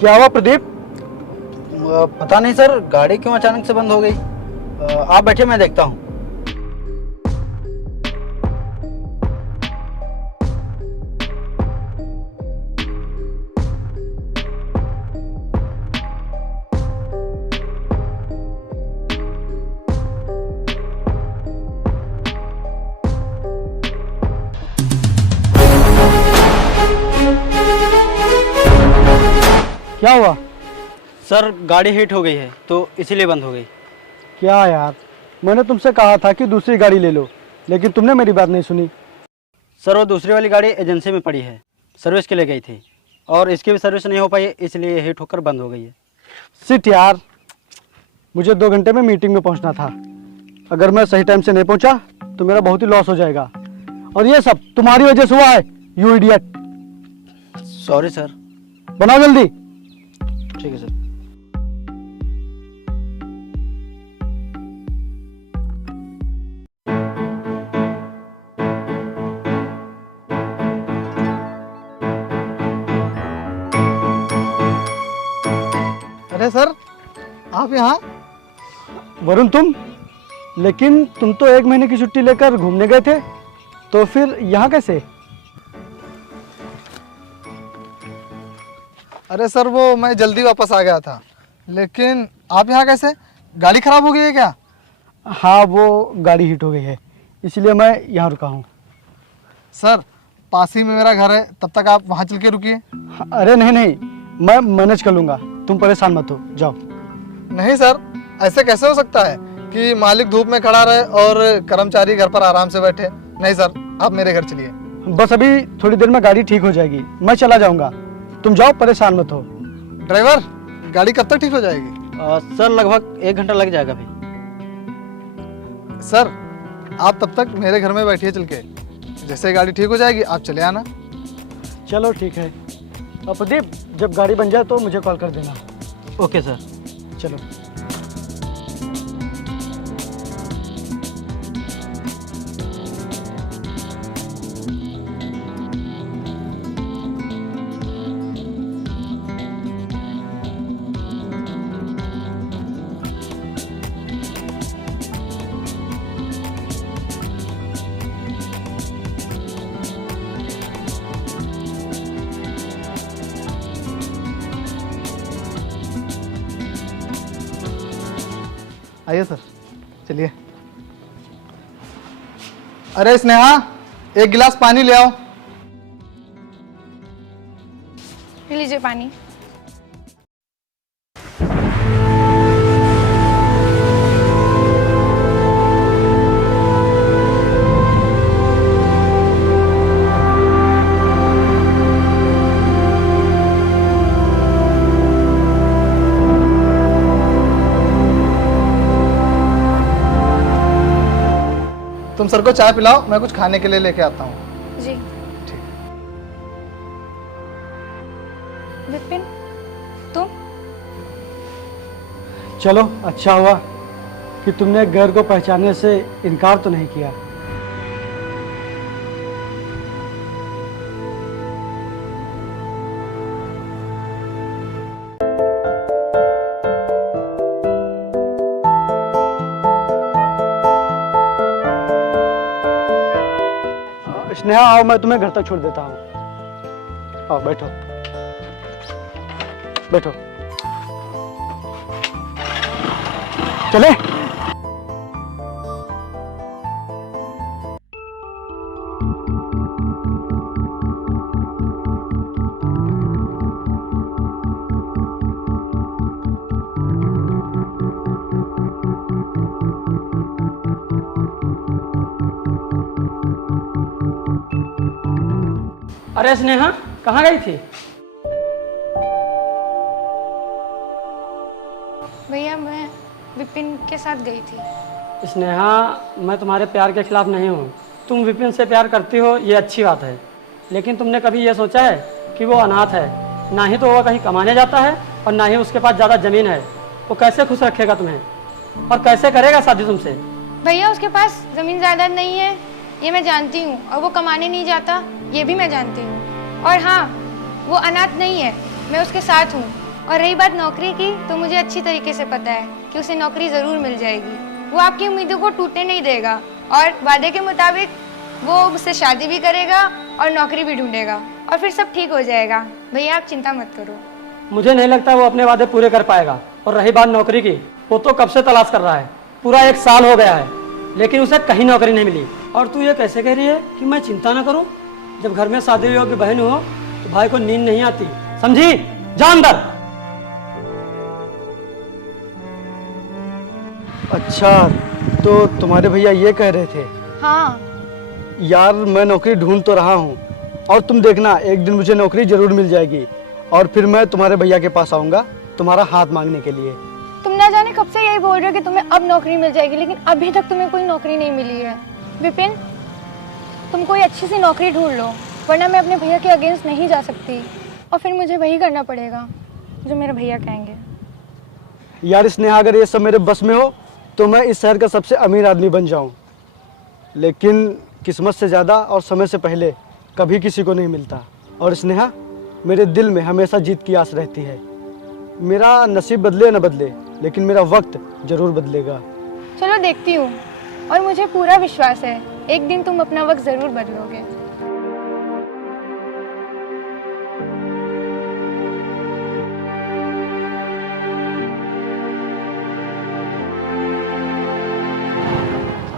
क्या हुआ प्रदीप? पता नहीं सर, गाड़ी क्यों अचानक से बंद हो गई। आप बैठे, मैं देखता हूँ। क्या हुआ? सर गाड़ी हिट हो गई है तो इसीलिए बंद हो गई। क्या यार, मैंने तुमसे कहा था कि दूसरी गाड़ी ले लो, लेकिन तुमने मेरी बात नहीं सुनी। सर वो दूसरी वाली गाड़ी एजेंसी में पड़ी है, सर्विस के लिए गई थी और इसकी भी सर्विस नहीं हो पाई, इसलिए हिट होकर बंद हो गई है। सिट यार, मुझे 2 घंटे में मीटिंग में पहुंचना था। अगर मैं सही टाइम से नहीं पहुंचा तो मेरा बहुत ही लॉस हो जाएगा, और ये सब तुम्हारी वजह से हुआ है, यू इडियट। Sorry sir. बनाओ जल्दी। ठीक है सर। अरे सर, आप यहाँ? वरुण तुम? लेकिन तुम तो 1 महीने की छुट्टी लेकर घूमने गए थे, तो फिर यहाँ कैसे? अरे सर, वो मैं जल्दी वापस आ गया था। लेकिन आप यहाँ कैसे? गाड़ी खराब हो गई है क्या? हाँ, वो गाड़ी हिट हो गई है, इसलिए मैं यहाँ रुका हूँ। सर, पास ही में मेरा घर है, तब तक आप वहाँ चल के रुकिए। अरे नहीं नहीं, मैं मैनेज कर लूँगा, तुम परेशान मत हो, जाओ। नहीं सर, ऐसे कैसे हो सकता है कि मालिक धूप में खड़ा रहे और कर्मचारी घर पर आराम से बैठे? नहीं सर, आप मेरे घर चलिए। बस अभी थोड़ी देर में गाड़ी ठीक हो जाएगी, मैं चला जाऊँगा, तुम जाओ, परेशान मत हो। ड्राइवर, गाड़ी कब तक ठीक हो जाएगी? सर लगभग 1 घंटा लग जाएगा अभी। सर, आप तब तक मेरे घर में बैठिए चल के, जैसे गाड़ी ठीक हो जाएगी आप चले आना। चलो ठीक है। और प्रदीप, जब गाड़ी बन जाए तो मुझे कॉल कर देना। Okay sir. चलो। आइए सर, चलिए। अरे स्नेहा, 1 गिलास पानी ले आओ। लीजिए पानी। तुम सर को चाय पिलाओ, मैं कुछ खाने के लिए लेके आता हूँ। जी। विपिन, तुम? चलो, अच्छा हुआ कि तुमने घर को पहचानने से इनकार तो नहीं किया। स्नेहा आओ, मैं तुम्हें घर तक छोड़ देता हूँ। आओ बैठो, बैठो। चले। अरे स्नेहा, कहाँ गई थी? भैया मैं विपिन के साथ गई थी। स्नेहा, मैं तुम्हारे प्यार के खिलाफ नहीं हूँ। तुम विपिन से प्यार करती हो, ये अच्छी बात है, लेकिन तुमने कभी ये सोचा है कि वो अनाथ है? ना ही तो वो कहीं कमाने जाता है और ना ही उसके पास ज़्यादा ज़मीन है। वो कैसे खुश रखेगा तुम्हें, और कैसे करेगा शादी तुमसे? भैया उसके पास ज़मीन जायदाद नहीं है, ये मैं जानती हूँ, और वो कमाने नहीं जाता, ये भी मैं जानती हूँ। और हाँ, वो अनाथ नहीं है, मैं उसके साथ हूँ, और रही बात नौकरी की, तो मुझे अच्छी तरीके से पता है कि उसे नौकरी ज़रूर मिल जाएगी। वो आपकी उम्मीदों को टूटने नहीं देगा और वादे के मुताबिक वो मुझसे शादी भी करेगा और नौकरी भी ढूंढेगा और फिर सब ठीक हो जाएगा। भैया आप चिंता मत करो। मुझे नहीं लगता वो अपने वादे पूरे कर पाएगा। और रही बात नौकरी की, वो तो कब से तलाश कर रहा है, पूरा 1 साल हो गया है, लेकिन उसे कहीं नौकरी नहीं मिली। और तू ये कैसे कह रही है कि मैं चिंता ना करूं? जब घर में शादी योग्य बहन हो तो भाई को नींद नहीं आती, समझी? जा अंदर। अच्छा, तो तुम्हारे भैया ये कह रहे थे? हाँ यार मैं नौकरी ढूंढ तो रहा हूँ, और तुम देखना एक दिन मुझे नौकरी जरूर मिल जाएगी, और फिर मैं तुम्हारे भैया के पास आऊँगा तुम्हारा हाथ मांगने के लिए। तुम ना जाने कब से यही बोल रहे हो कि तुम्हें अब नौकरी मिल जाएगी, लेकिन अभी तक तुम्हें कोई नौकरी नहीं मिली है। विपिन, तुम कोई अच्छी सी नौकरी ढूंढ लो, वरना मैं अपने भैया के अगेंस्ट नहीं जा सकती और फिर मुझे वही करना पड़ेगा जो मेरे भैया कहेंगे। यार स्नेहा, अगर ये सब मेरे बस में हो तो मैं इस शहर का सबसे अमीर आदमी बन जाऊं, लेकिन किस्मत से ज़्यादा और समय से पहले कभी किसी को नहीं मिलता। और स्नेहा, मेरे दिल में हमेशा जीत की आस रहती है। मेरा नसीब बदले न बदले, लेकिन मेरा वक्त ज़रूर बदलेगा। चलो देखती हूँ, और मुझे पूरा विश्वास है एक दिन तुम अपना वक्त ज़रूर बदलोगे।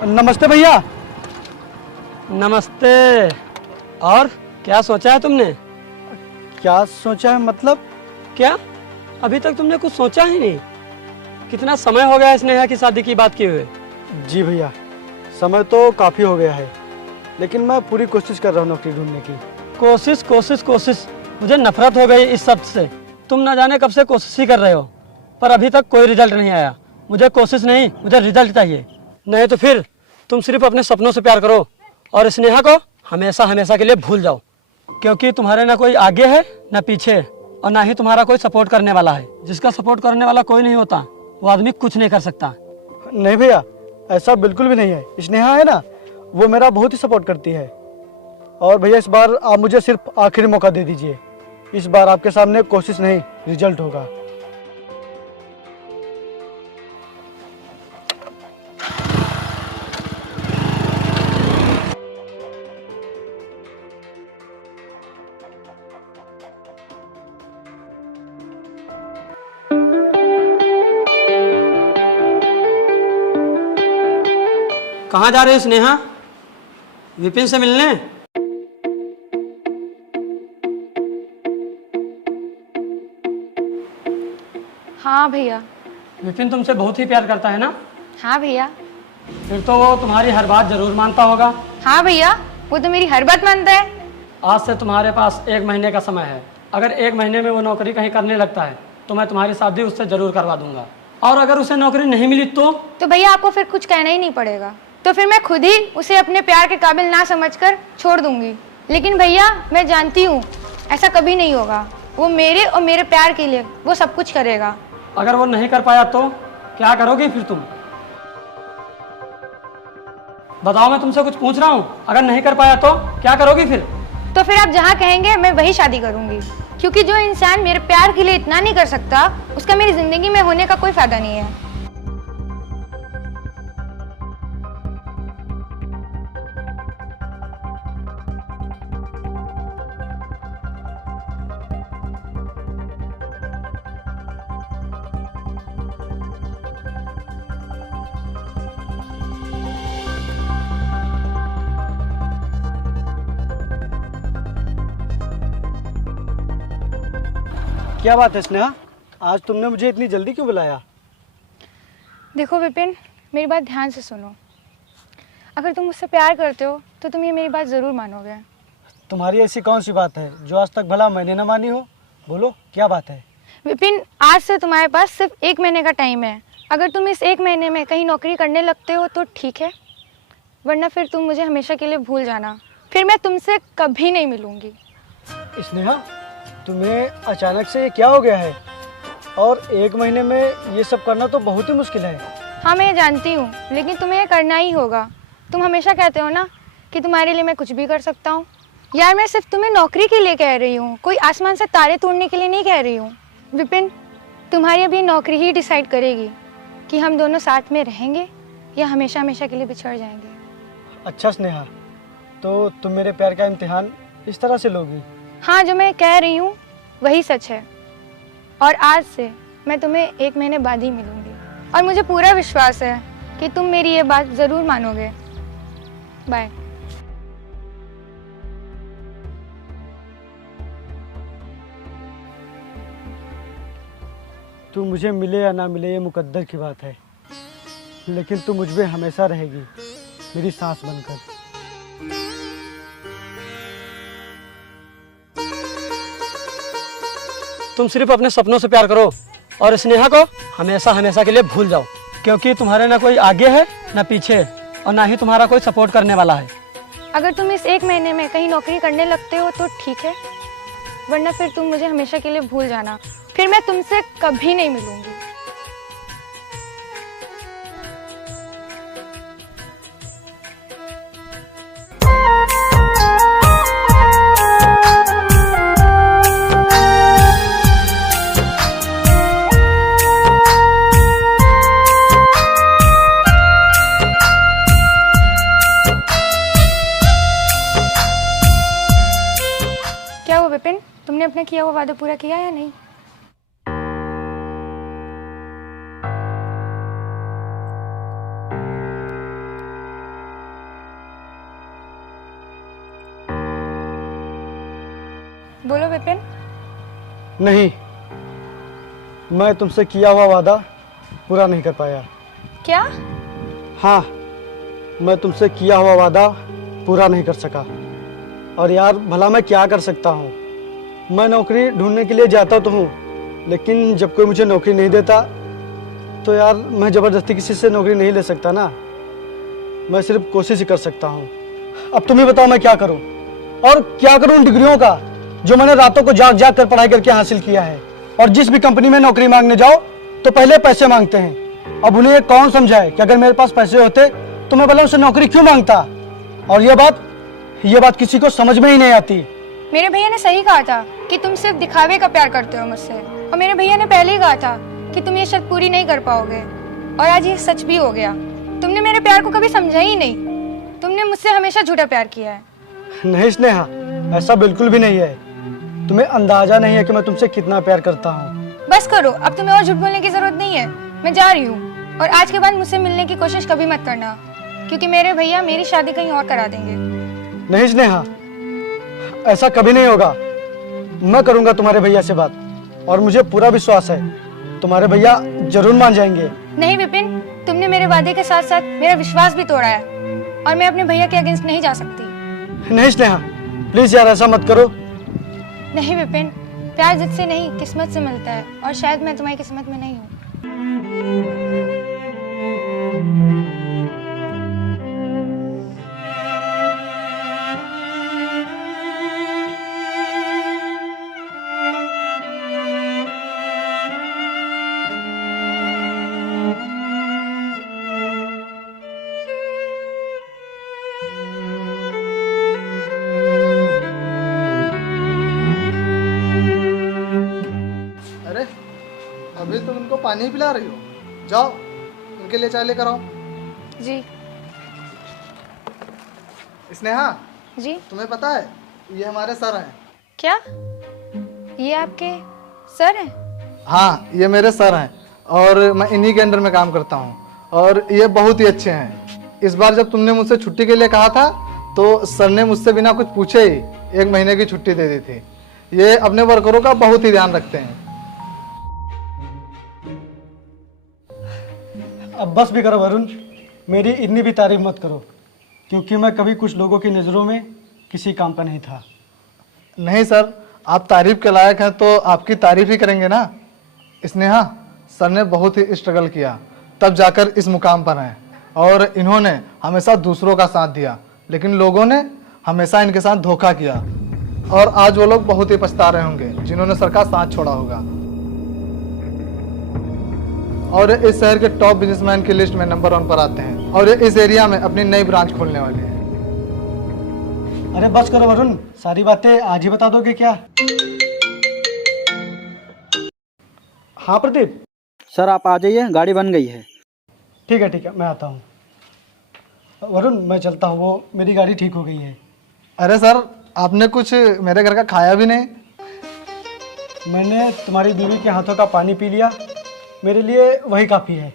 नमस्ते भैया। नमस्ते। और क्या सोचा है तुमने? क्या सोचा है मतलब? क्या अभी तक तुमने कुछ सोचा ही नहीं? कितना समय हो गया है स्नेहा की शादी की बात किए हुए? जी भैया, समय तो काफ़ी हो गया है, लेकिन मैं पूरी कोशिश कर रहा हूँ नौकरी ढूंढने की। कोशिश कोशिश कोशिश, मुझे नफरत हो गई इस शब्द से। तुम ना जाने कब से कोशिश ही कर रहे हो, पर अभी तक कोई रिजल्ट नहीं आया। मुझे कोशिश नहीं, मुझे रिजल्ट चाहिए। नहीं तो फिर तुम सिर्फ अपने सपनों से प्यार करो और स्नेहा को हमेशा हमेशा के लिए भूल जाओ, क्योंकि तुम्हारे ना कोई आगे है ना पीछे, और ना ही तुम्हारा कोई सपोर्ट करने वाला है। जिसका सपोर्ट करने वाला कोई नहीं होता, वो आदमी कुछ नहीं कर सकता। नहीं भैया, ऐसा बिल्कुल भी नहीं है। स्नेहा है ना, वो मेरा बहुत ही सपोर्ट करती है। और भैया इस बार आप मुझे सिर्फ आखिरी मौका दे दीजिए। इस बार आपके सामने कोशिश नहीं, रिजल्ट होगा। कहाँ जा रहे हो स्नेहा? विपिन से मिलने? हाँ भैया। विपिन तुमसे बहुत ही प्यार करता है ना? हाँ भैया। फिर तो वो तुम्हारी हर बात जरूर मानता होगा। हाँ भैया, वो तो मेरी हर बात मानता है। आज से तुम्हारे पास 1 महीने का समय है। अगर 1 महीने में वो नौकरी कहीं करने लगता है तो मैं तुम्हारी शादी उससे जरूर करवा दूंगा। और अगर उसे नौकरी नहीं मिली तो भैया आपको फिर कुछ कहना ही नहीं पड़ेगा। तो फिर मैं खुद ही उसे अपने प्यार के काबिल ना समझकर छोड़ दूंगी। लेकिन भैया मैं जानती हूँ ऐसा कभी नहीं होगा। वो मेरे और मेरे प्यार के लिए वो सब कुछ करेगा। अगर वो नहीं कर पाया तो क्या करोगी फिर तुम? बताओ, मैं तुमसे कुछ पूछ रहा हूँ। अगर नहीं कर पाया तो क्या करोगी फिर? तो फिर आप जहाँ कहेंगे मैं वही शादी करूंगी, क्योंकि जो इंसान मेरे प्यार के लिए इतना नहीं कर सकता उसका मेरी जिंदगी में होने का कोई फायदा नहीं है। क्या बात है स्नेहा, आज तुमने मुझे इतनी जल्दी क्यों बुलाया? देखो विपिन, मेरी बात ध्यान से सुनो। अगर तुम मुझसे प्यार करते हो तो तुम ये मेरी बात ज़रूर मानोगे। तुम्हारी ऐसी कौन सी बात है जो आज तक भला मैंने ना मानी हो? बोलो क्या बात है? विपिन, आज से तुम्हारे पास सिर्फ 1 महीने का टाइम है। अगर तुम इस 1 महीने में कहीं नौकरी करने लगते हो तो ठीक है, वरना फिर तुम मुझे हमेशा के लिए भूल जाना। फिर मैं तुमसे कभी नहीं मिलूंगी। स्नेहा, तुम्हें अचानक से ये क्या हो गया है? और 1 महीने में ये सब करना तो बहुत ही मुश्किल है। हाँ मैं ये जानती हूँ, लेकिन तुम्हें ये करना ही होगा। तुम हमेशा कहते हो ना कि तुम्हारे लिए मैं कुछ भी कर सकता हूँ। यार मैं सिर्फ तुम्हें नौकरी के लिए कह रही हूँ, कोई आसमान से तारे तोड़ने के लिए नहीं कह रही हूँ। विपिन, तुम्हारी अब ये नौकरी ही डिसाइड करेगी कि हम दोनों साथ में रहेंगे या हमेशा हमेशा के लिए बिछड़ जाएंगे। अच्छा स्नेहा, तो तुम मेरे प्यार का इम्तिहान इस तरह से लोगी? हाँ, जो मैं कह रही हूँ वही सच है, और आज से मैं तुम्हें 1 महीने बाद ही मिलूंगी, और मुझे पूरा विश्वास है कि तुम मेरी ये बात ज़रूर मानोगे। बाय। तू मुझे मिले या ना मिले ये मुकद्दर की बात है, लेकिन तू मुझ में हमेशा रहेगी, मेरी सांस बनकर। तुम सिर्फ अपने सपनों से प्यार करो और स्नेहा को हमेशा हमेशा के लिए भूल जाओ, क्योंकि तुम्हारे ना कोई आगे है ना पीछे है, और ना ही तुम्हारा कोई सपोर्ट करने वाला है। अगर तुम इस 1 महीने में कहीं नौकरी करने लगते हो तो ठीक है, वरना फिर तुम मुझे हमेशा के लिए भूल जाना, फिर मैं तुमसे कभी नहीं मिलूंगी। क्या हुआ विपिन, तुमने अपना किया हुआ वादा पूरा किया या नहीं? बोलो विपिन। नहीं, मैं तुमसे किया हुआ वादा पूरा नहीं कर पाया। क्या? हाँ, मैं तुमसे किया हुआ वादा पूरा नहीं कर सका। और यार, भला मैं क्या कर सकता हूँ? मैं नौकरी ढूंढने के लिए जाता तो हूँ, लेकिन जब कोई मुझे नौकरी नहीं देता तो यार मैं ज़बरदस्ती किसी से नौकरी नहीं ले सकता ना। मैं सिर्फ कोशिश ही कर सकता हूँ। अब तुम ही बताओ मैं क्या करूँ, और क्या करूँ उन डिग्रियों का जो मैंने रातों को जाग जाग कर पढ़ाई करके हासिल किया है। और जिस भी कंपनी में नौकरी मांगने जाओ तो पहले पैसे मांगते हैं। अब उन्हें कौन समझाए कि अगर मेरे पास पैसे होते तो मैं भला उनसे नौकरी क्यों मांगता। और ये बात किसी को समझ में ही नहीं आती। मेरे भैया ने सही कहा था कि तुम सिर्फ दिखावे का प्यार करते हो मुझसे, और मेरे भैया ने पहले ही कहा था कि तुम ये शर्त पूरी नहीं कर पाओगे, और आज ये सच भी हो गया। तुमने मेरे प्यार को कभी समझा ही नहीं, तुमने मुझसे हमेशा झूठा प्यार किया है। नहीं स्नेहा, ऐसा बिल्कुल भी नहीं है। तुम्हें अंदाजा नहीं है कि मैं तुमसे कितना प्यार करता हूँ। बस करो, अब तुम्हें और झूठ बोलने की जरूरत नहीं है। मैं जा रही हूँ, और आज के बाद मुझसे मिलने की कोशिश कभी मत करना, क्योंकि मेरे भैया मेरी शादी कहीं और करा देंगे। नहीं स्नेहा, ऐसा कभी नहीं होगा। मैं करूंगा तुम्हारे भैया से बात, और मुझे पूरा विश्वास है तुम्हारे भैया जरूर मान जाएंगे। नहीं विपिन, तुमने मेरे वादे के साथ साथ मेरा विश्वास भी तोड़ा है, और मैं अपने भैया के अगेंस्ट नहीं जा सकती। नहीं स्नेहा, प्लीज यार ऐसा मत करो। नहीं विपिन, प्यार जिद से नहीं किस्मत से मिलता है, और शायद मैं तुम्हारी किस्मत में नहीं हूँ। अरे अभी तुम इनको पानी ही पिला रही हो? जाओ इनके लिए चाय लेकर आओ। जी। स्नेहा, जी? तुम्हें पता है ये हमारे सर हैं। क्या ये आपके सर हैं? हाँ, ये मेरे सर हैं, और मैं इन्हीं के अंडर में काम करता हूँ, और ये बहुत ही अच्छे हैं। इस बार जब तुमने मुझसे छुट्टी के लिए कहा था तो सर ने मुझसे बिना कुछ पूछे ही 1 महीने की छुट्टी दे दी थी। ये अपने वर्करों का बहुत ही ध्यान रखते हैं। अब बस भी करो वरुण, मेरी इतनी भी तारीफ मत करो, क्योंकि मैं कभी कुछ लोगों की नज़रों में किसी काम का नहीं था। नहीं सर, आप तारीफ के लायक हैं तो आपकी तारीफ ही करेंगे ना। स्नेहा, सर ने बहुत ही स्ट्रगल किया तब जाकर इस मुकाम पर हैं, और इन्होंने हमेशा दूसरों का साथ दिया, लेकिन लोगों ने हमेशा इनके साथ धोखा किया, और आज वो लोग बहुत ही पछता रहे होंगे जिन्होंने सर का साथ छोड़ा होगा। और ये इस शहर के टॉप बिजनेसमैन की लिस्ट में नंबर 1 पर आते हैं, और ये इस एरिया में अपनी नई ब्रांच खोलने वाले हैं। अरे बस करो वरुण, सारी बातें आज ही बता दोगे क्या? हाँ प्रदीप, सर आप आ जाइए, गाड़ी बन गई है। ठीक है, मैं आता हूँ। वरुण, मैं चलता हूँ, वो मेरी गाड़ी ठीक हो गई है। अरे सर, आपने कुछ मेरे घर का खाया भी नहीं। मैंने तुम्हारी बीवी के हाथों का पानी पी लिया, मेरे लिए वही काफ़ी है।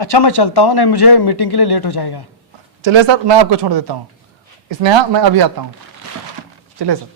अच्छा मैं चलता हूँ, नहीं मुझे मीटिंग के लिए लेट हो जाएगा। चलिए सर, मैं आपको छोड़ देता हूँ। स्नेहा, मैं अभी आता हूँ। चलिए सर।